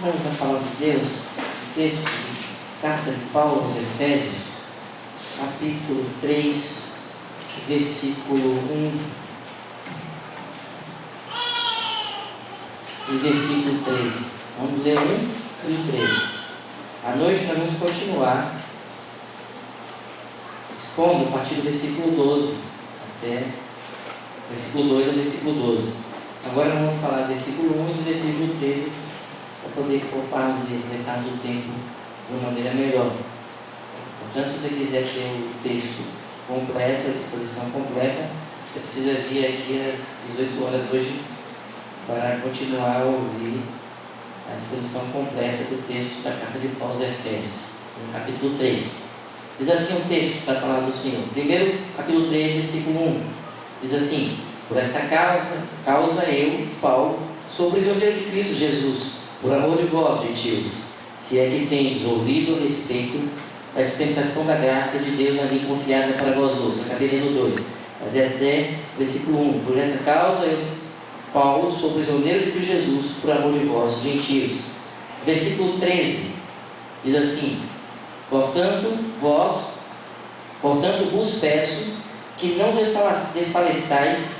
Vamos à palavra de Deus, texto, carta de Paulo aos Efésios, capítulo 3, versículo 1 e versículo 13. Vamos ler 1 e o 13. À noite nós vamos continuar expondo a partir do versículo 12 até versículo 2 ao versículo 12. Agora nós vamos falar do versículo 1 e do versículo 13 para poder pouparmos e aproveitarmos o tempo de uma maneira melhor. Portanto, se você quiser ter o texto completo, a exposição completa, você precisa vir aqui às 18 horas hoje para continuar a ouvir a exposição completa do texto da carta de Paulo aos Efésios, no capítulo 3. Diz assim o texto da palavra do Senhor. Primeiro, capítulo 3, versículo 1. Diz assim: por esta causa eu, Paulo, sou prisioneiro de Cristo Jesus, por amor de vós, gentios, se é que tendes ouvido a respeito da dispensação da graça de Deus na mim confiada para vós outros. Acabei lendo 2, mas é até versículo 1. Por esta causa eu, Paulo, sou prisioneiro de Cristo Jesus, por amor de vós, gentios. Versículo 13 diz assim: portanto vos peço que não desfaleçais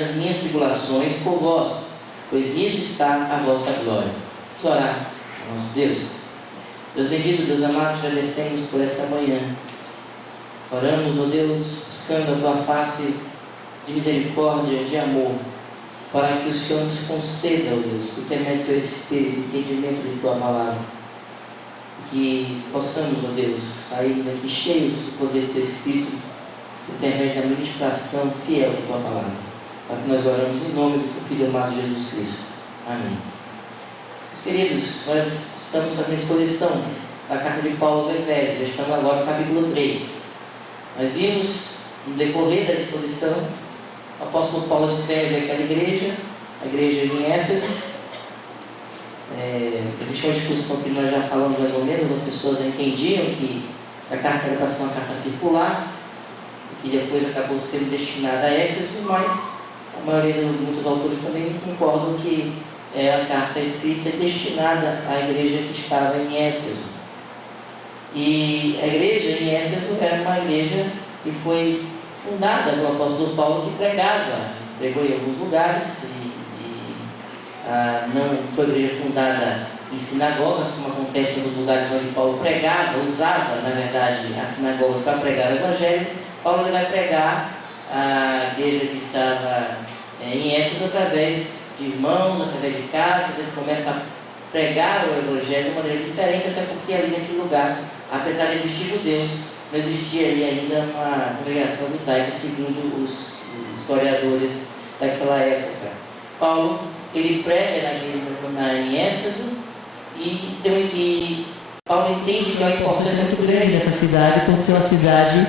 nas minhas tribulações por vós, pois nisso está a vossa glória. Vamos orar ao nosso Deus. Deus bendito, Deus amado, te agradecemos por essa manhã. Oramos, ó Deus, buscando a tua face de misericórdia, de amor, para que o Senhor nos conceda, ó Deus, por intermédio do teu Espírito, entendimento de tua palavra. Que possamos, ó Deus, sair daqui cheios do poder do teu Espírito, por intermédio da ministração fiel da tua palavra. Para que nós oramos em nome do teu Filho amado Jesus Cristo. Amém. Meus queridos, nós estamos fazendo a exposição da carta de Paulo aos Efésios. Já estamos agora no capítulo 3. Nós vimos, no decorrer da exposição, o apóstolo Paulo escreve aquela igreja, a igreja em Éfeso. Existe uma discussão que nós já falamos mais ou menos. Algumas pessoas entendiam que essa carta era para ser uma carta circular, que depois acabou sendo destinada a Éfeso, mas a maioria de muitos autores também concordam que a carta escrita é destinada à igreja que estava em Éfeso. E a igreja em Éfeso era uma igreja que foi fundada pelo apóstolo Paulo, que pregou em alguns lugares, não foi uma igreja fundada em sinagogas, como acontece em alguns lugares onde Paulo pregava, usava, na verdade, as sinagogas para pregar o evangelho. Paulo vai pregar a igreja que estava em Éfeso através de irmãos, através de casas. Ele começa a pregar o evangelho de uma maneira diferente, até porque ali naquele lugar, apesar de existir judeus, não existia ali ainda uma congregação judaica, segundo os historiadores daquela época. Paulo, ele prega em Éfeso e Paulo entende que é uma importância muito grande dessa cidade, por ser uma cidade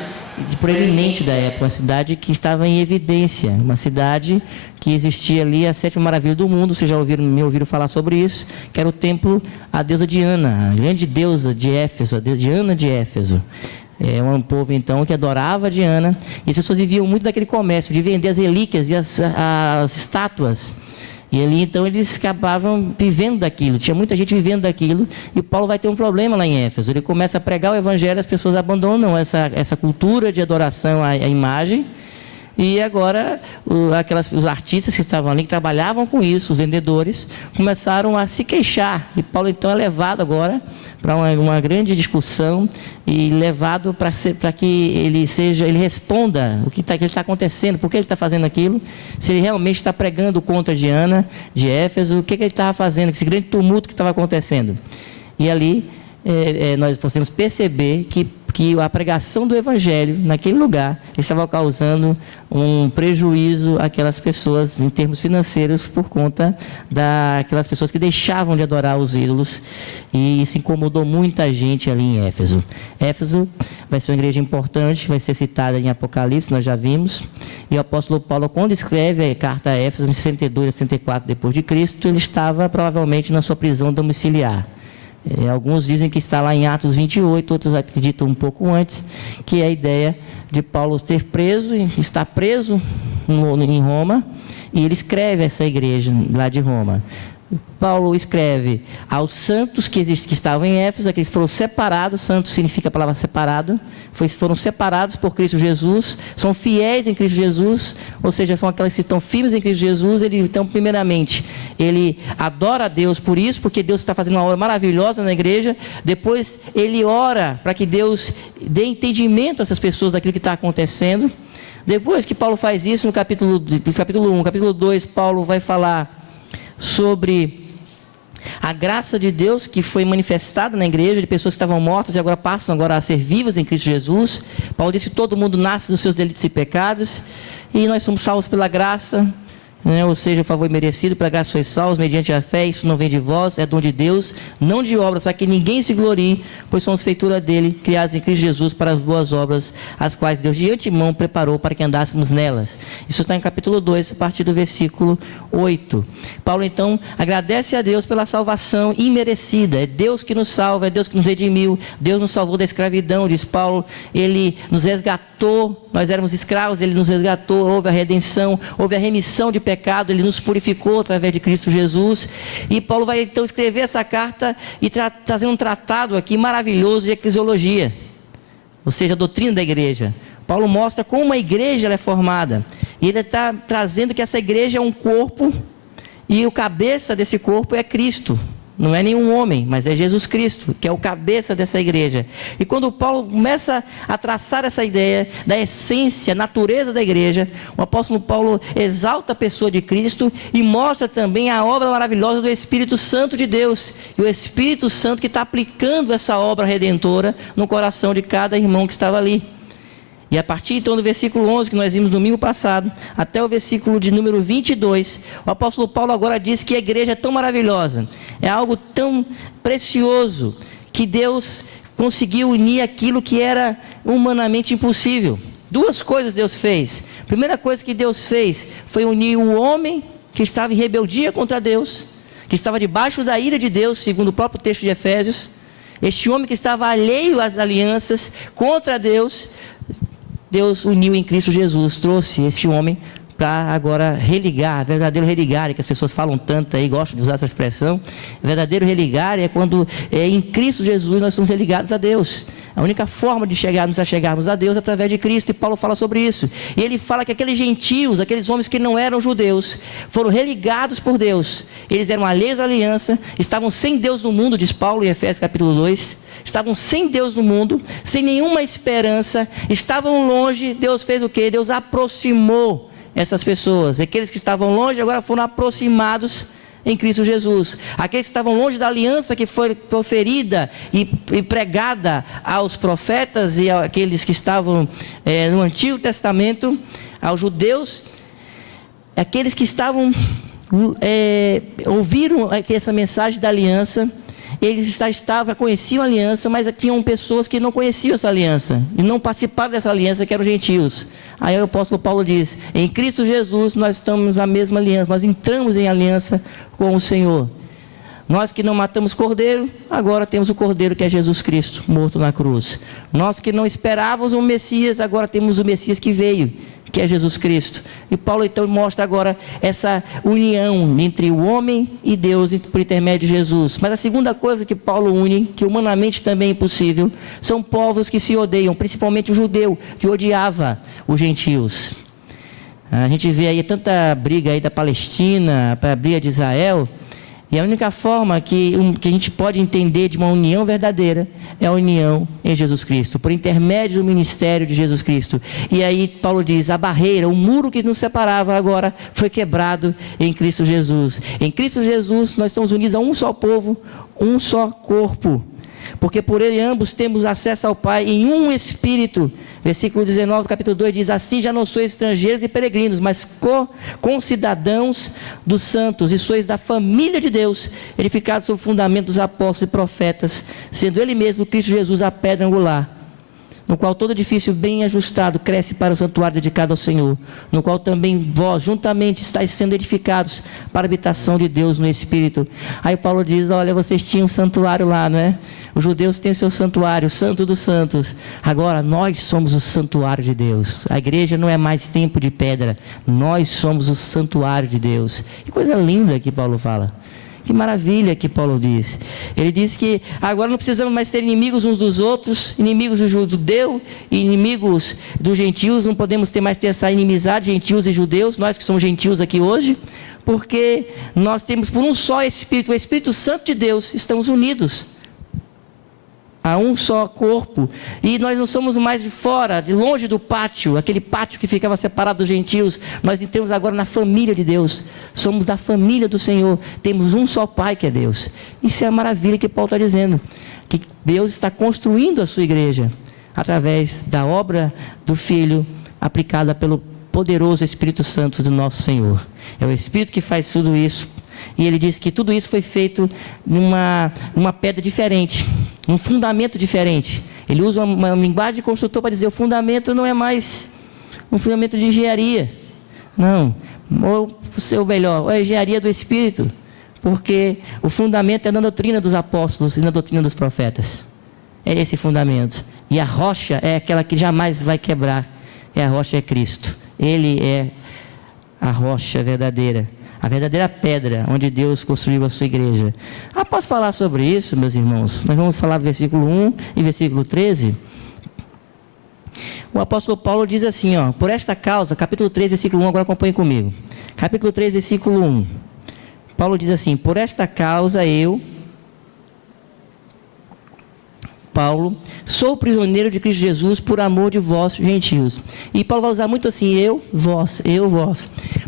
proeminente da época, uma cidade que estava em evidência, uma cidade que existia ali, a sétima maravilha do mundo. Vocês já me ouviram falar sobre isso, que era o templo à deusa Diana, a grande deusa de Éfeso, a Diana de Éfeso. É um povo então que adorava Diana, e as pessoas viviam muito daquele comércio de vender as relíquias e as estátuas. E ali, então, eles acabavam vivendo daquilo. Tinha muita gente vivendo daquilo. E Paulo vai ter um problema lá em Éfeso. Ele começa a pregar o evangelho, as pessoas abandonam essa cultura de adoração à imagem. E agora, os artistas que estavam ali, que trabalhavam com isso, os vendedores, começaram a se queixar. E Paulo, então, é levado agora para uma grande discussão e levado para que ele responda o que está acontecendo, por que ele está fazendo aquilo, se ele realmente está pregando contra Diana de Éfeso, o que ele estava fazendo, esse grande tumulto que estava acontecendo. E ali nós podemos perceber que a pregação do evangelho naquele lugar estava causando um prejuízo àquelas pessoas em termos financeiros, por conta daquelas pessoas que deixavam de adorar os ídolos, e isso incomodou muita gente ali em Éfeso. Éfeso vai ser uma igreja importante, vai ser citada em Apocalipse, nós já vimos, e o apóstolo Paulo, quando escreve a carta a Éfeso, em 62 a 64 depois de Cristo, ele estava provavelmente na sua prisão domiciliar. Alguns dizem que está lá em Atos 28, outros acreditam um pouco antes, que é a ideia de Paulo estar preso em Roma, e ele escreve essa igreja lá de Roma. Paulo escreve aos santos que estavam em Éfeso, aqueles que foram separados. Santo significa a palavra separado, foram separados por Cristo Jesus, são fiéis em Cristo Jesus, ou seja, são aqueles que estão firmes em Cristo Jesus. Então, primeiramente, ele adora a Deus por isso, porque Deus está fazendo uma obra maravilhosa na igreja. Depois, ele ora para que Deus dê entendimento a essas pessoas daquilo que está acontecendo. Depois que Paulo faz isso, no capítulo 1, capítulo 2, Paulo vai falar sobre a graça de Deus que foi manifestada na igreja, de pessoas que estavam mortas e agora passam a ser vivas em Cristo Jesus. Paulo diz que todo mundo nasce dos seus delitos e pecados, e nós somos salvos pela graça, ou seja, o favor imerecido, pela graça sois salvos, mediante a fé. Isso não vem de vós, é dom de Deus, não de obras, para que ninguém se glorie, pois somos feitura dele, criados em Cristo Jesus para as boas obras, as quais Deus de antemão preparou para que andássemos nelas. Isso está em capítulo 2, a partir do versículo 8. Paulo então agradece a Deus pela salvação imerecida. É Deus que nos salva, é Deus que nos redimiu, Deus nos salvou da escravidão, diz Paulo. Ele nos resgatou, nós éramos escravos, ele nos resgatou, houve a redenção, houve a remissão de pecado, ele nos purificou através de Cristo Jesus. E Paulo vai então escrever essa carta e trazer um tratado aqui maravilhoso de eclesiologia, ou seja, a doutrina da igreja. Paulo mostra como a igreja ela é formada, e ele está trazendo que essa igreja é um corpo, e o cabeça desse corpo é Cristo. Não é nenhum homem, mas é Jesus Cristo, que é o cabeça dessa igreja. E quando Paulo começa a traçar essa ideia da essência, natureza da igreja, o apóstolo Paulo exalta a pessoa de Cristo e mostra também a obra maravilhosa do Espírito Santo de Deus. E o Espírito Santo que está aplicando essa obra redentora no coração de cada irmão que estava ali. E a partir então do versículo 11, que nós vimos domingo passado, até o versículo de número 22, o apóstolo Paulo agora diz que a igreja é tão maravilhosa, é algo tão precioso, que Deus conseguiu unir aquilo que era humanamente impossível. Duas coisas Deus fez. A primeira coisa que Deus fez foi unir o homem que estava em rebeldia contra Deus, que estava debaixo da ira de Deus, segundo o próprio texto de Efésios. Este homem que estava alheio às alianças contra Deus, Deus uniu em Cristo Jesus, trouxe esse homem para agora religar, verdadeiro religar, que as pessoas falam tanto aí, gostam de usar essa expressão. Verdadeiro religar é quando em Cristo Jesus nós somos religados a Deus. A única forma de nos achegarmos a Deus é através de Cristo, e Paulo fala sobre isso. E ele fala que aqueles gentios, aqueles homens que não eram judeus, foram religados por Deus. Eles eram alheios à aliança, estavam sem Deus no mundo, diz Paulo em Efésios capítulo 2. Estavam sem Deus no mundo, sem nenhuma esperança, estavam longe. Deus fez o quê? Deus aproximou essas pessoas. Aqueles que estavam longe agora foram aproximados em Cristo Jesus. Aqueles que estavam longe da aliança que foi proferida e pregada aos profetas e àqueles que estavam no Antigo Testamento, aos judeus, aqueles que estavam ouviram essa mensagem da aliança. Eles conheciam a aliança, mas tinham pessoas que não conheciam essa aliança e não participaram dessa aliança, que eram gentios. Aí o apóstolo Paulo diz: em Cristo Jesus nós estamos na mesma aliança, nós entramos em aliança com o Senhor. Nós que não matamos cordeiro, agora temos o cordeiro, que é Jesus Cristo, morto na cruz. Nós que não esperávamos um Messias, agora temos o Messias que veio, que é Jesus Cristo. E Paulo então mostra agora essa união entre o homem e Deus por intermédio de Jesus. Mas a segunda coisa que Paulo une, que humanamente também é impossível, são povos que se odeiam, principalmente o judeu, que odiava os gentios. A gente vê aí tanta briga aí da Palestina, para a briga de Israel. E a única forma que a gente pode entender de uma união verdadeira é a união em Jesus Cristo, por intermédio do ministério de Jesus Cristo. E aí Paulo diz: a barreira, o muro que nos separava agora foi quebrado em Cristo Jesus. Em Cristo Jesus nós estamos unidos a um só povo, um só corpo, porque por ele ambos temos acesso ao Pai em um Espírito. Versículo 19 do capítulo 2 diz: assim já não sois estrangeiros e peregrinos, mas concidadãos dos santos, e sois da família de Deus, edificados sobre o fundamento dos apóstolos e profetas, sendo ele mesmo, Cristo Jesus, a pedra angular, no qual todo edifício bem ajustado cresce para o santuário dedicado ao Senhor, no qual também vós juntamente estáis sendo edificados para a habitação de Deus no Espírito. Aí Paulo diz: olha, vocês tinham um santuário lá, não é? Os judeus têm o seu santuário, o Santo dos Santos. Agora nós somos o santuário de Deus. A igreja não é mais templo de pedra, nós somos o santuário de Deus. Que coisa linda que Paulo fala. Que maravilha que Paulo diz. Ele diz que agora não precisamos mais ser inimigos uns dos outros, inimigos do judeu e inimigos dos gentios. Não podemos mais ter essa inimizade, gentios e judeus, nós que somos gentios aqui hoje, porque nós temos por um só Espírito, o Espírito Santo de Deus, estamos unidos a um só corpo, e nós não somos mais de fora, de longe do pátio, aquele pátio que ficava separado dos gentios. Nós estamos agora na família de Deus, somos da família do Senhor, temos um só Pai que é Deus. Isso é a maravilha que Paulo está dizendo, que Deus está construindo a sua igreja, através da obra do Filho, aplicada pelo poderoso Espírito Santo do nosso Senhor. É o Espírito que faz tudo isso. E ele diz que tudo isso foi feito numa pedra diferente, um fundamento diferente. Ele usa uma linguagem de construtor para dizer: o fundamento não é mais um fundamento de engenharia, não, ou melhor, a engenharia do Espírito, porque o fundamento é na doutrina dos apóstolos e na doutrina dos profetas. É esse fundamento. E a rocha é aquela que jamais vai quebrar. A rocha é Cristo. Ele é a rocha verdadeira, a verdadeira pedra onde Deus construiu a sua igreja. Após falar sobre isso, meus irmãos, nós vamos falar do versículo 1 e versículo 13. O apóstolo Paulo diz assim, por esta causa, capítulo 3, versículo 1, agora acompanhe comigo. Capítulo 3, versículo 1. Paulo diz assim: por esta causa eu, Paulo, sou prisioneiro de Cristo Jesus por amor de vós, gentios. E Paulo vai usar muito assim, eu, vós.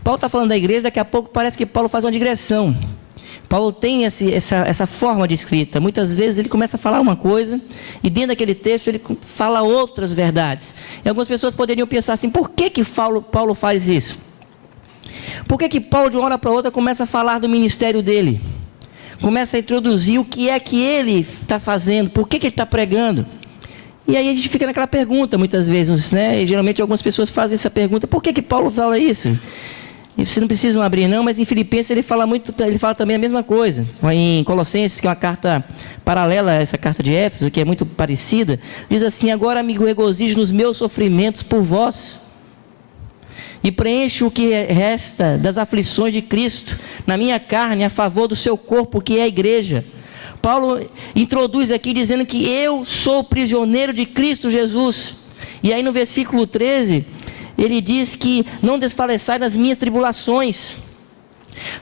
Paulo está falando da igreja, daqui a pouco parece que Paulo faz uma digressão. Paulo tem essa forma de escrita. Muitas vezes ele começa a falar uma coisa, e dentro daquele texto ele fala outras verdades. E algumas pessoas poderiam pensar assim: por que Paulo faz isso? Por que Paulo de uma hora para outra começa a falar do ministério dele? Começa a introduzir o que é que ele está fazendo, por que ele está pregando. E aí a gente fica naquela pergunta muitas vezes, né? E geralmente algumas pessoas fazem essa pergunta: por que Paulo fala isso? E vocês não precisam abrir não, mas em Filipenses ele fala também a mesma coisa. Em Colossenses, que é uma carta paralela a essa carta de Éfeso, que é muito parecida, diz assim: agora me regozijo nos meus sofrimentos por vós, e preencho o que resta das aflições de Cristo na minha carne, a favor do seu corpo, que é a igreja. Paulo introduz aqui dizendo que eu sou prisioneiro de Cristo Jesus. E aí no versículo 13, ele diz que não desfaleçai nas minhas tribulações.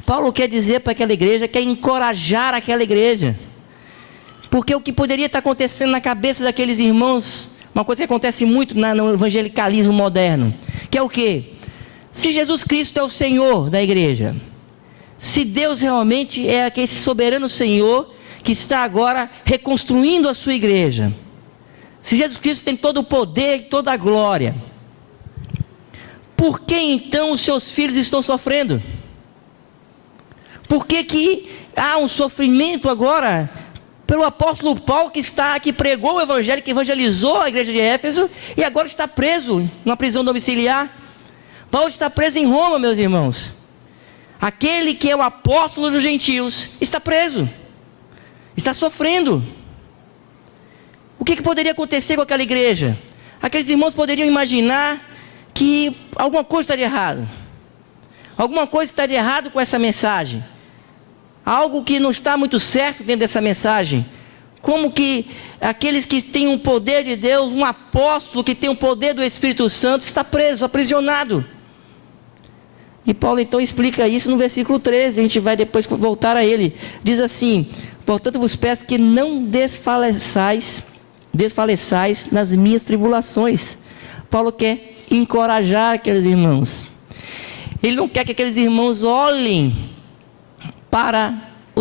Paulo quer dizer para aquela igreja, quer encorajar aquela igreja. Porque o que poderia estar acontecendo na cabeça daqueles irmãos, uma coisa que acontece muito no evangelicalismo moderno, que é o quê? Se Jesus Cristo é o Senhor da igreja, se Deus realmente é aquele soberano Senhor que está agora reconstruindo a sua igreja, se Jesus Cristo tem todo o poder e toda a glória, por que então os seus filhos estão sofrendo? Por que há um sofrimento agora pelo apóstolo Paulo, que pregou o evangelho, que evangelizou a igreja de Éfeso, e agora está preso numa prisão domiciliar? Paulo está preso em Roma, meus irmãos. Aquele que é o apóstolo dos gentios está preso, está sofrendo. O que poderia acontecer com aquela igreja? Aqueles irmãos poderiam imaginar que alguma coisa está de errado. Alguma coisa está de errado com essa mensagem. Algo que não está muito certo dentro dessa mensagem. Como que aqueles que têm o poder de Deus, um apóstolo que tem o poder do Espírito Santo, está preso, aprisionado. E Paulo então explica isso no versículo 13, a gente vai depois voltar a ele. Diz assim: portanto vos peço que não desfaleçais nas minhas tribulações. Paulo quer encorajar aqueles irmãos. Ele não quer que aqueles irmãos olhem para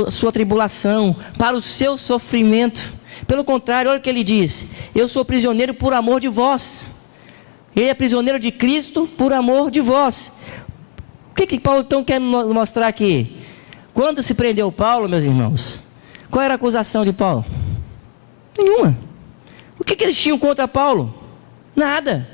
a sua tribulação, para o seu sofrimento. Pelo contrário, olha o que ele diz: eu sou prisioneiro por amor de vós. Ele é prisioneiro de Cristo por amor de vós. O que Paulo então quer mostrar aqui? Quando se prendeu Paulo, meus irmãos, qual era a acusação de Paulo? Nenhuma. O que eles tinham contra Paulo? Nada.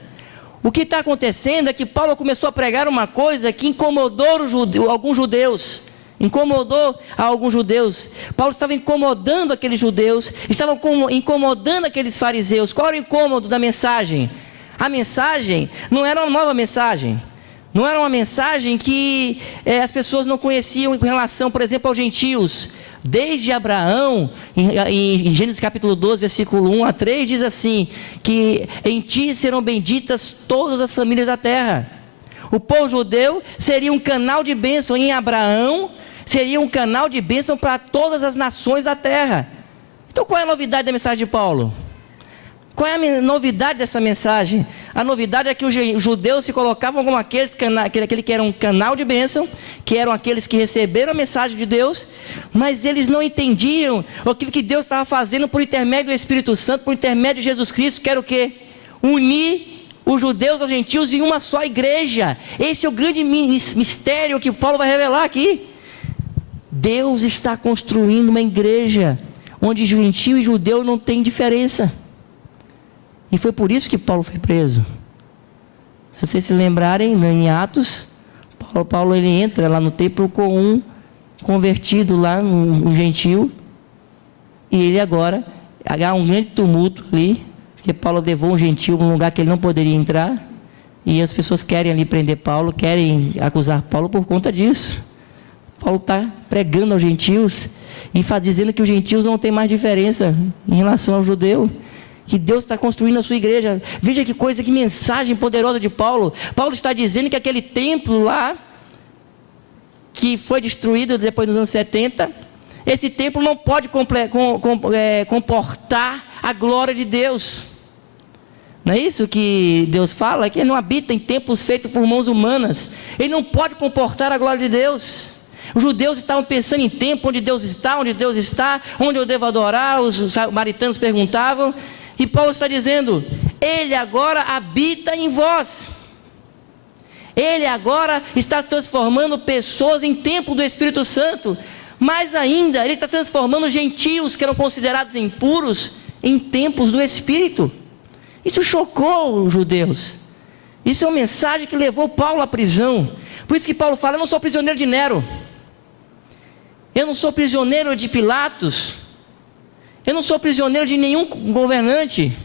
O que está acontecendo é que Paulo começou a pregar uma coisa que incomodou alguns judeus. Incomodou a alguns judeus. Paulo estava incomodando aqueles judeus, estava incomodando aqueles fariseus. Qual era o incômodo da mensagem? A mensagem não era uma nova mensagem. Não era uma mensagem que as pessoas não conheciam em relação, por exemplo, aos gentios. Desde Abraão, em Gênesis capítulo 12, versículo 1 a 3, diz assim, que em ti serão benditas todas as famílias da terra. O povo judeu seria um canal de bênção em Abraão, seria um canal de bênção para todas as nações da terra. Então qual é a novidade da mensagem de Paulo? Qual é a novidade dessa mensagem? A novidade é que os judeus se colocavam como aquele que era um canal de bênção, que eram aqueles que receberam a mensagem de Deus, mas eles não entendiam aquilo que Deus estava fazendo por intermédio do Espírito Santo, por intermédio de Jesus Cristo, que era o quê? Unir os judeus aos gentios em uma só igreja. Esse é o grande mistério que Paulo vai revelar aqui. Deus está construindo uma igreja onde gentio e judeu não tem diferença. E foi por isso que Paulo foi preso. Se vocês se lembrarem, em Atos, Paulo ele entra lá no templo com um convertido lá, um gentil, e ele agora, há um grande tumulto ali, porque Paulo levou um gentil para um lugar que ele não poderia entrar, e as pessoas querem ali prender Paulo, querem acusar Paulo por conta disso. Paulo está pregando aos gentios, e dizendo que os gentios não têm mais diferença em relação ao judeu, que Deus está construindo a sua igreja. Veja que coisa, que mensagem poderosa de Paulo. Paulo está dizendo que aquele templo lá, que foi destruído depois dos anos 70, esse templo não pode comportar a glória de Deus. Não é isso que Deus fala? Que ele não habita em templos feitos por mãos humanas. Ele não pode comportar a glória de Deus. Os judeus estavam pensando em templo, onde Deus está, onde eu devo adorar. Os samaritanos perguntavam. E Paulo está dizendo, Ele agora habita em vós. Ele agora está transformando pessoas em templo do Espírito Santo. Mais ainda, Ele está transformando gentios que eram considerados impuros em templos do Espírito. Isso chocou os judeus. Isso é uma mensagem que levou Paulo à prisão. Por isso que Paulo fala, eu não sou prisioneiro de Nero. Eu não sou prisioneiro de Pilatos. Eu não sou prisioneiro de nenhum governante.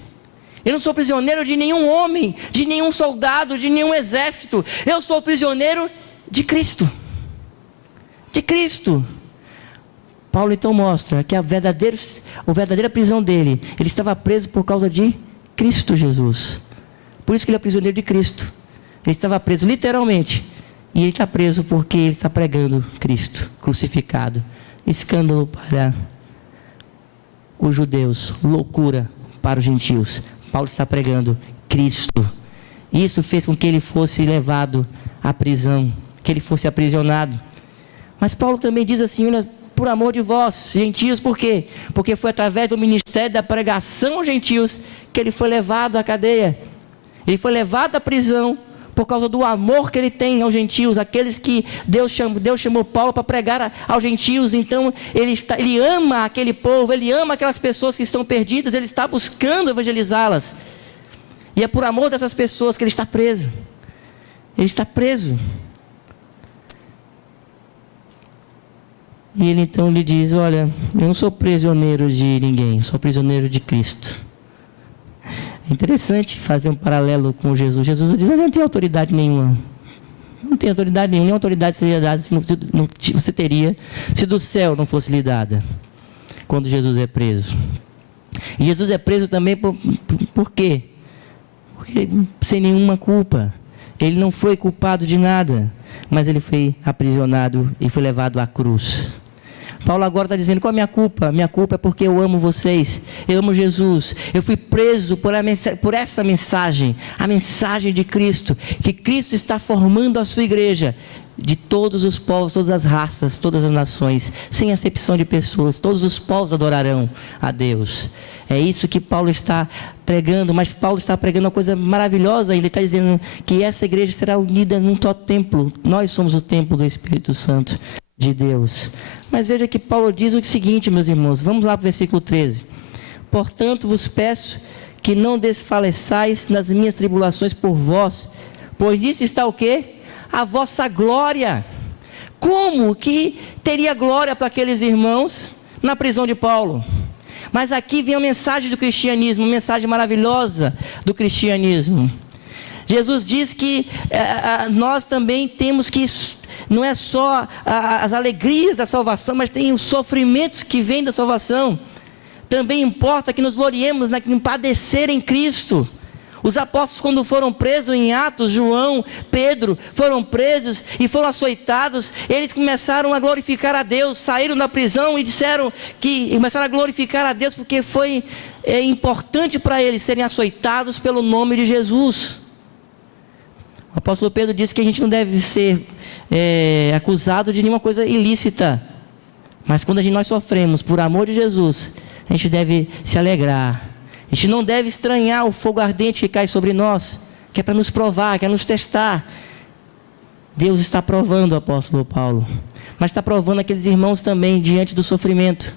Eu não sou prisioneiro de nenhum homem, de nenhum soldado, de nenhum exército. Eu sou prisioneiro de Cristo. De Cristo. Paulo então mostra que a verdadeira prisão dele, ele estava preso por causa de Cristo Jesus. Por isso que ele é prisioneiro de Cristo. Ele estava preso literalmente. E ele está preso porque ele está pregando Cristo crucificado. Escândalo para os judeus, loucura para os gentios. Paulo está pregando Cristo. Isso fez com que ele fosse levado à prisão, que ele fosse aprisionado. Mas Paulo também diz assim, olha, por amor de vós, gentios, por quê? Porque foi através do ministério da pregação aos gentios que ele foi levado à cadeia. Ele foi levado à prisão por causa do amor que ele tem aos gentios, aqueles que Deus chamou Paulo para pregar aos gentios. Então ele ama aquele povo, ele ama aquelas pessoas que estão perdidas, ele está buscando evangelizá-las. E é por amor dessas pessoas que ele está preso. Ele está preso. E ele então lhe diz, olha, eu não sou prisioneiro de ninguém, sou prisioneiro de Cristo. É interessante fazer um paralelo com Jesus. Jesus diz, não tem autoridade nenhuma. Não tem autoridade nenhuma, nem autoridade seria dada você teria se do céu não fosse lhe dada. Quando Jesus é preso. E Jesus é preso também por quê? Porque sem nenhuma culpa. Ele não foi culpado de nada, mas ele foi aprisionado e foi levado à cruz. Paulo agora está dizendo, qual é a minha culpa? Minha culpa é porque eu amo vocês, eu amo Jesus. Eu fui preso por essa mensagem, a mensagem de Cristo, que Cristo está formando a sua igreja, de todos os povos, todas as raças, todas as nações, sem acepção de pessoas, todos os povos adorarão a Deus. É isso que Paulo está pregando, mas Paulo está pregando uma coisa maravilhosa, ele está dizendo que essa igreja será unida num só templo, nós somos o templo do Espírito Santo de Deus. Mas veja que Paulo diz o seguinte, meus irmãos, vamos lá para o versículo 13. Portanto vos peço que não desfaleçais nas minhas tribulações por vós, pois nisso está o quê? A vossa glória. Como que teria glória para aqueles irmãos na prisão de Paulo? Mas aqui vem a mensagem do cristianismo, uma mensagem maravilhosa do cristianismo. Jesus diz que nós também temos que, não é só as alegrias da salvação, mas tem os sofrimentos que vêm da salvação. Também importa que nos gloriemos em padecer em Cristo. Os apóstolos, quando foram presos em Atos, João, Pedro, foram presos e foram açoitados, eles começaram a glorificar a Deus, saíram da prisão e disseram que começaram a glorificar a Deus, porque foi importante para eles serem açoitados pelo nome de Jesus. O apóstolo Pedro disse que a gente não deve ser acusado de nenhuma coisa ilícita, mas quando nós sofremos por amor de Jesus, a gente deve se alegrar. A gente não deve estranhar o fogo ardente que cai sobre nós, que é para nos provar, que é nos testar. Deus está provando o apóstolo Paulo, mas está provando aqueles irmãos também diante do sofrimento.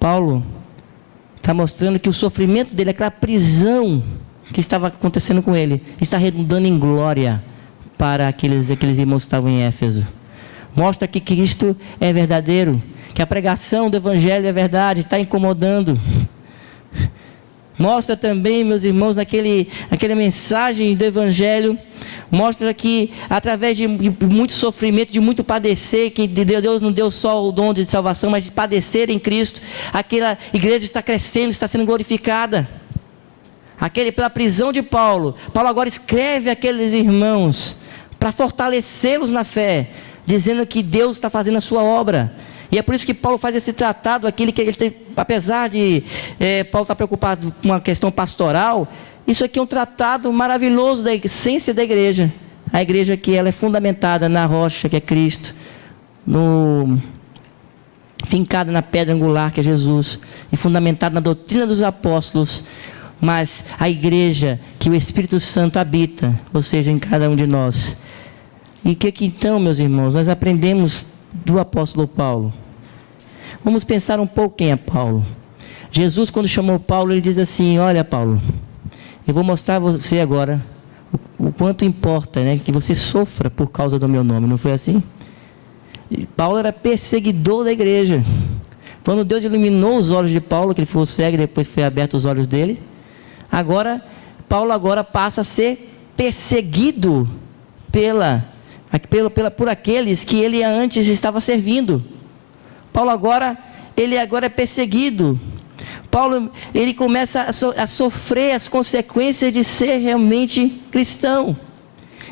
Paulo está mostrando que o sofrimento dele, aquela prisão que estava acontecendo com ele, está redundando em glória para aqueles irmãos que estavam em Éfeso. Mostra que Cristo é verdadeiro, que a pregação do Evangelho é verdade, está incomodando. Mostra também, meus irmãos, naquela mensagem do Evangelho, mostra que através de muito sofrimento, de muito padecer, que Deus não deu só o dom de salvação, mas de padecer em Cristo, aquela igreja está crescendo, está sendo glorificada. Pela prisão de Paulo agora escreve àqueles irmãos, para fortalecê-los na fé, dizendo que Deus está fazendo a sua obra. E é por isso que Paulo faz esse tratado, aquele que ele tem, apesar de Paulo estar preocupado com uma questão pastoral, isso aqui é um tratado maravilhoso da essência da igreja. A igreja que ela é fundamentada na rocha, que é Cristo, fincada na pedra angular, que é Jesus, e fundamentada na doutrina dos apóstolos, mas a igreja que o Espírito Santo habita, ou seja, em cada um de nós. E o que então, meus irmãos, nós aprendemos do apóstolo Paulo? Vamos pensar um pouco quem é Paulo. Jesus, quando chamou Paulo, ele diz assim: olha, Paulo, eu vou mostrar a você agora o quanto importa, que você sofra por causa do meu nome. Não foi assim? E Paulo era perseguidor da igreja. Quando Deus iluminou os olhos de Paulo, que ele ficou cego e depois foi aberto os olhos dele, Paulo agora passa a ser perseguido por aqueles que ele antes estava servindo. Paulo agora é perseguido. Paulo, ele começa a sofrer as consequências de ser realmente cristão.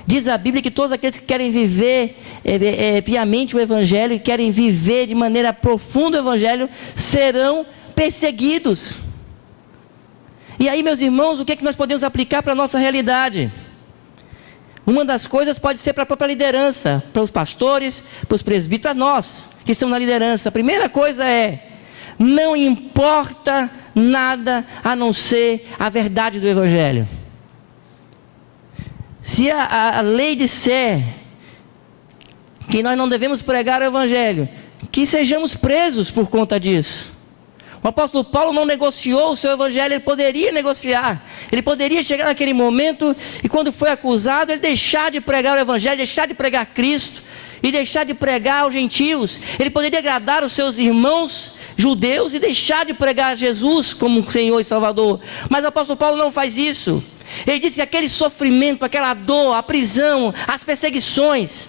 Diz a Bíblia que todos aqueles que querem viver piamente o Evangelho, querem viver de maneira profunda o Evangelho, serão perseguidos. E aí, meus irmãos, o que é que nós podemos aplicar para a nossa realidade? Uma das coisas pode ser para a própria liderança, para os pastores, para os presbíteros, para nós que estamos na liderança. A primeira coisa não importa nada a não ser a verdade do Evangelho. Se a lei disser que nós não devemos pregar o Evangelho, que sejamos presos por conta disso. O apóstolo Paulo não negociou o seu Evangelho, ele poderia negociar, ele poderia chegar naquele momento e quando foi acusado, ele deixar de pregar o Evangelho, deixar de pregar Cristo e deixar de pregar aos gentios. Ele poderia agradar os seus irmãos judeus e deixar de pregar Jesus como Senhor e Salvador, mas o apóstolo Paulo não faz isso. Ele diz que aquele sofrimento, aquela dor, a prisão, as perseguições,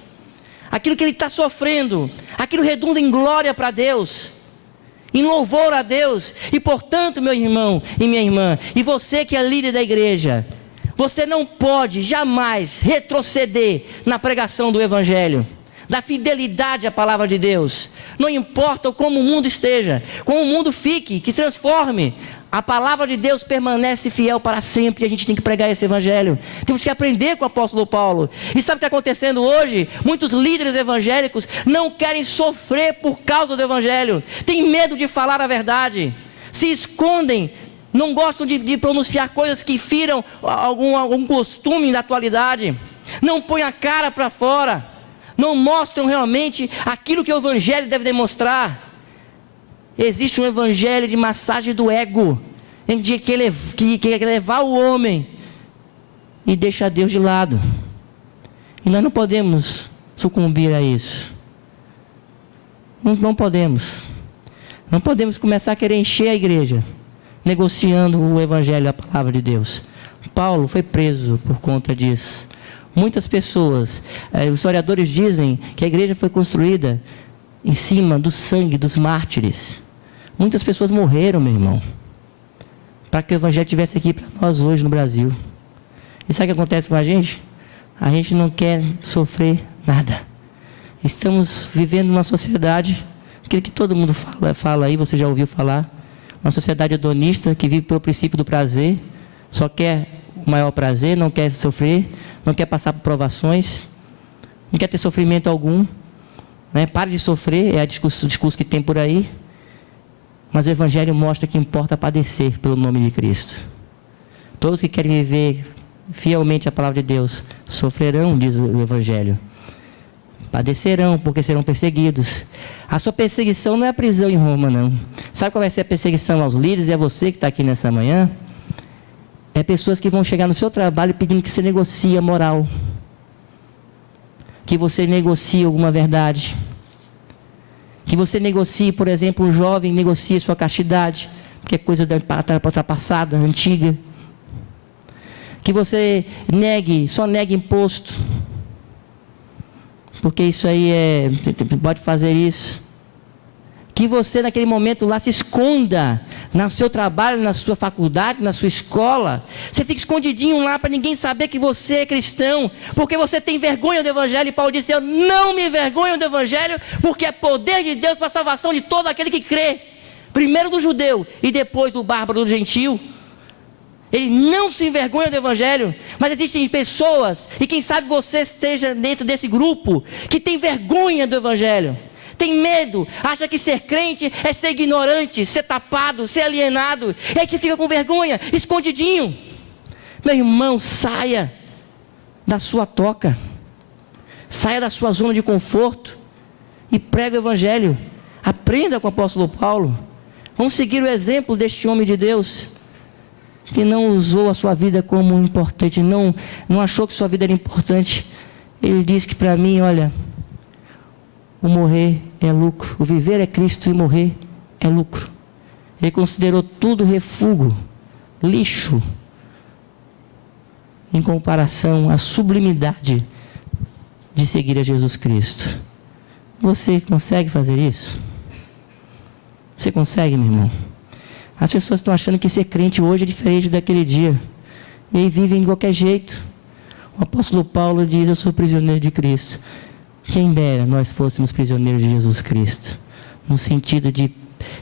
aquilo que ele está sofrendo, aquilo redunda em glória para Deus, em louvor a Deus. E portanto, meu irmão e minha irmã, e você que é líder da igreja, você não pode jamais retroceder na pregação do Evangelho, da fidelidade à palavra de Deus. Não importa como o mundo esteja, como o mundo fique, que se transforme, a palavra de Deus permanece fiel para sempre. E a gente tem que pregar esse Evangelho. Temos que aprender com o apóstolo Paulo. E sabe o que está acontecendo hoje? Muitos líderes evangélicos não querem sofrer por causa do Evangelho, têm medo de falar a verdade, se escondem, não gostam de pronunciar coisas que firam algum costume da atualidade, não põem a cara para fora, não mostram realmente aquilo que o Evangelho deve demonstrar. Existe um evangelho de massagem do ego, que quer levar o homem e deixa Deus de lado. E nós não podemos sucumbir a isso. Não podemos. Não podemos começar a querer encher a igreja, negociando o Evangelho, a palavra de Deus. Paulo foi preso por conta disso. Muitas pessoas, os historiadores dizem que a igreja foi construída em cima do sangue dos mártires. Muitas pessoas morreram, meu irmão, para que o evangelho estivesse aqui para nós hoje no Brasil. E sabe o que acontece com a gente? A gente não quer sofrer nada. Estamos vivendo uma sociedade, aquilo que todo mundo fala aí, você já ouviu falar, uma sociedade hedonista que vive pelo princípio do prazer, só quer o maior prazer, não quer sofrer, não quer passar por provações, não quer ter sofrimento algum, né? Pare de sofrer, é o discurso que tem por aí. Mas o Evangelho mostra que importa padecer pelo nome de Cristo. Todos que querem viver fielmente a palavra de Deus sofrerão, diz o Evangelho. Padecerão, porque serão perseguidos. A sua perseguição não é a prisão em Roma, não. Sabe qual vai ser a perseguição aos líderes? É você que está aqui nessa manhã. É pessoas que vão chegar no seu trabalho pedindo que você negocie a moral, que você negocie alguma verdade, que você negocie, por exemplo, um jovem negocie sua castidade, porque é coisa ultrapassada, antiga, que você só negue imposto, porque isso aí pode fazer isso. Que você naquele momento lá se esconda no seu trabalho, na sua faculdade, na sua escola. Você fica escondidinho lá para ninguém saber que você é cristão, porque você tem vergonha do Evangelho. E Paulo disse: eu não me envergonho do Evangelho, porque é poder de Deus para a salvação de todo aquele que crê. Primeiro do judeu e depois do bárbaro, do gentil. Ele não se envergonha do Evangelho. Mas existem pessoas, e quem sabe você esteja dentro desse grupo, que tem vergonha do Evangelho. Tem medo, acha que ser crente é ser ignorante, ser tapado, ser alienado. E aí você fica com vergonha, escondidinho. Meu irmão, saia da sua toca, saia da sua zona de conforto e prega o Evangelho. Aprenda com o apóstolo Paulo. Vamos seguir o exemplo deste homem de Deus, que não usou a sua vida como importante, não achou que sua vida era importante. Ele disse que para mim, olha, o morrer é lucro, o viver é Cristo e morrer é lucro. Ele considerou tudo refúgio, lixo, em comparação à sublimidade de seguir a Jesus Cristo. Você consegue fazer isso? Você consegue, meu irmão? As pessoas estão achando que ser crente hoje é diferente daquele dia, e aí vivem de qualquer jeito. O apóstolo Paulo diz: eu sou prisioneiro de Cristo. Quem dera nós fôssemos prisioneiros de Jesus Cristo, no sentido de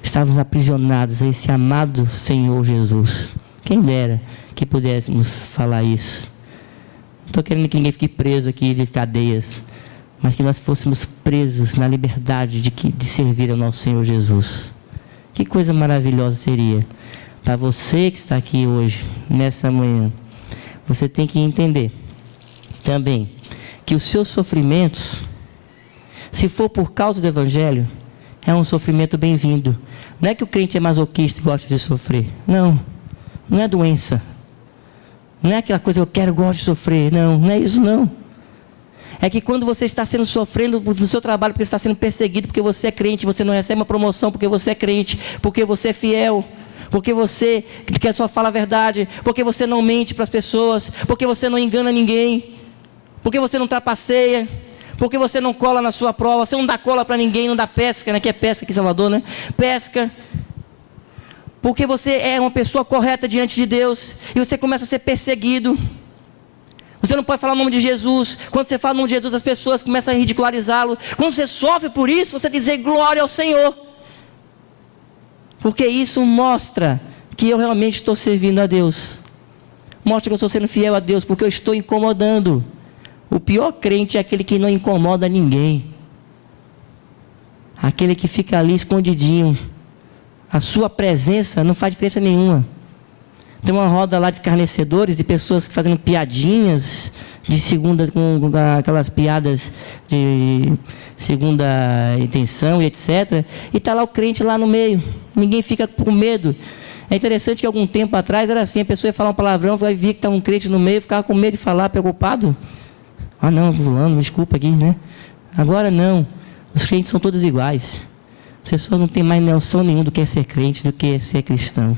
estarmos aprisionados a esse amado Senhor Jesus. Quem dera que pudéssemos falar isso. Não estou querendo que ninguém fique preso aqui de cadeias, mas que nós fôssemos presos na liberdade de servir ao nosso Senhor Jesus. Que coisa maravilhosa seria. Para você que está aqui hoje, nessa manhã, você tem que entender também que os seus sofrimentos, se for por causa do Evangelho, é um sofrimento bem-vindo. Não é que o crente é masoquista e gosta de sofrer. Não é doença. Não é aquela coisa que eu gosto de sofrer. Não é isso não. É que quando você está sofrendo no seu trabalho, porque você está sendo perseguido, porque você é crente, você não recebe uma promoção porque você é crente, porque você é fiel, porque você quer só falar a verdade, porque você não mente para as pessoas, porque você não engana ninguém, porque você não trapaceia, porque você não cola na sua prova, você não dá cola para ninguém, não dá pesca, né? Que é pesca aqui em Salvador, né? Pesca. Porque você é uma pessoa correta diante de Deus, e você começa a ser perseguido. Você não pode falar o nome de Jesus. Quando você fala o nome de Jesus, as pessoas começam a ridicularizá-lo. Quando você sofre por isso, você dizer glória ao Senhor, porque isso mostra que eu realmente estou servindo a Deus, mostra que eu estou sendo fiel a Deus, porque eu estou incomodando. O pior crente é aquele que não incomoda ninguém, aquele que fica ali escondidinho. A sua presença não faz diferença nenhuma. Tem uma roda lá de escarnecedores, de pessoas fazendo piadinhas de segunda, com aquelas piadas de segunda intenção e etc. E está lá o crente lá no meio, ninguém fica com medo. É interessante que algum tempo atrás era assim, a pessoa ia falar um palavrão, vai ver que está um crente no meio, ficava com medo de falar, preocupado. Ah não, fulano, desculpa aqui, né? Agora não, os crentes são todos iguais. As pessoas não têm mais noção nenhuma do que é ser crente, do que é ser cristão.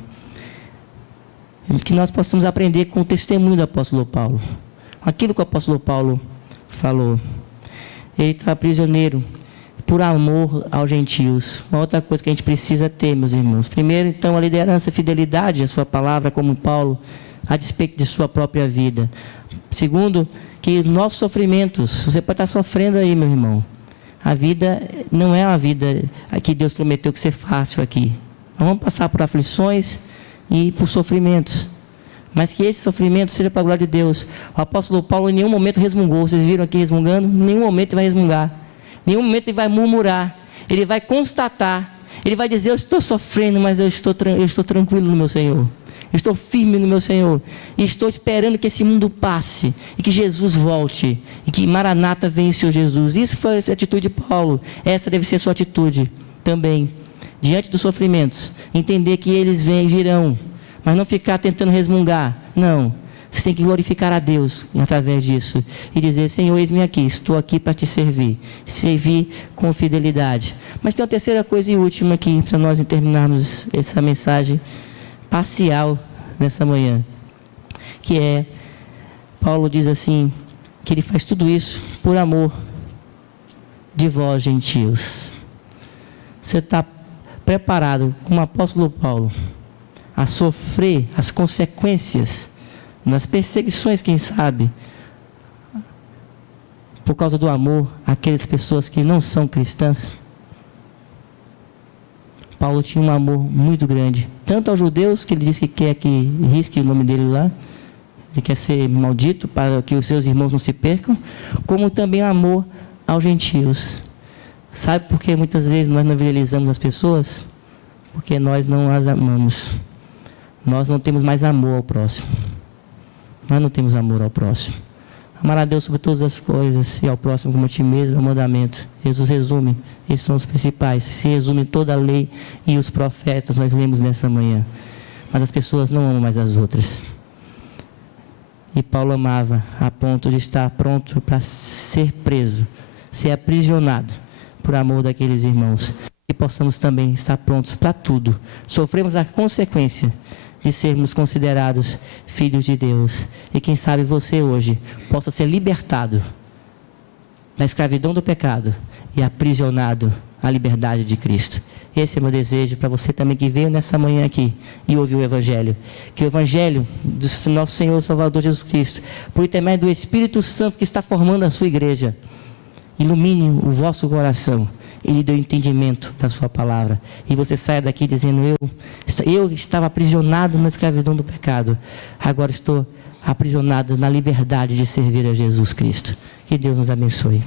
que nós possamos aprender com o testemunho do apóstolo Paulo. Aquilo que o apóstolo Paulo falou. Ele estava prisioneiro por amor aos gentios. Uma outra coisa que a gente precisa ter, meus irmãos. Primeiro, então, a liderança, a fidelidade à sua palavra, como Paulo, a despeito de sua própria vida. Segundo, que os nossos sofrimentos, você pode estar sofrendo aí, meu irmão. A vida não é uma vida que Deus prometeu que ser fácil aqui. Nós vamos passar por aflições e por sofrimentos. Mas que esse sofrimento seja para a glória de Deus. O apóstolo Paulo em nenhum momento resmungou. Vocês viram aqui resmungando? Em nenhum momento ele vai resmungar. Em nenhum momento ele vai murmurar. Ele vai constatar. Ele vai dizer: eu estou sofrendo, mas eu estou tranquilo no meu Senhor. Eu estou firme no meu Senhor. E estou esperando que esse mundo passe. E que Jesus volte. E que Maranata venha o Senhor Jesus. Isso foi a atitude de Paulo. Essa deve ser a sua atitude também. Diante dos sofrimentos. Entender que eles virão. Mas não ficar tentando resmungar. Não. Você tem que glorificar a Deus através disso. E dizer: Senhor, eis-me aqui. Estou aqui para te servir. Servir com fidelidade. Mas tem uma terceira coisa e última aqui. Para nós terminarmos essa mensagem parcial nessa manhã. Que é, Paulo diz assim, que ele faz tudo isso por amor de vós, gentios. Você está preparado, como o apóstolo Paulo, a sofrer as consequências nas perseguições, quem sabe, por causa do amor àquelas pessoas que não são cristãs? Paulo tinha um amor muito grande, tanto aos judeus, que ele disse que quer que risque o nome dele lá, ele quer ser maldito para que os seus irmãos não se percam, como também amor aos gentios. Sabe por que muitas vezes nós não evangelizamos as pessoas? Porque nós não as amamos. Nós não temos mais amor ao próximo. Nós não temos amor ao próximo. Amar a Deus sobre todas as coisas e ao próximo como a ti mesmo é o mandamento. Jesus resume, esses são os principais. Se resume toda a lei e os profetas, nós lemos nessa manhã. Mas as pessoas não amam mais as outras. E Paulo amava a ponto de estar pronto para ser preso, ser aprisionado por amor daqueles irmãos. E possamos também estar prontos para tudo. Sofremos a consequência de sermos considerados filhos de Deus. E quem sabe você hoje possa ser libertado da escravidão do pecado e aprisionado à liberdade de Cristo. Esse é o meu desejo para você também que veio nessa manhã aqui e ouviu o Evangelho. Que o Evangelho do nosso Senhor e Salvador Jesus Cristo, por intermédio do Espírito Santo que está formando a sua igreja, ilumine o vosso coração e lhe dê o entendimento da sua palavra. E você saia daqui dizendo: eu estava aprisionado na escravidão do pecado, agora estou aprisionado na liberdade de servir a Jesus Cristo. Que Deus nos abençoe.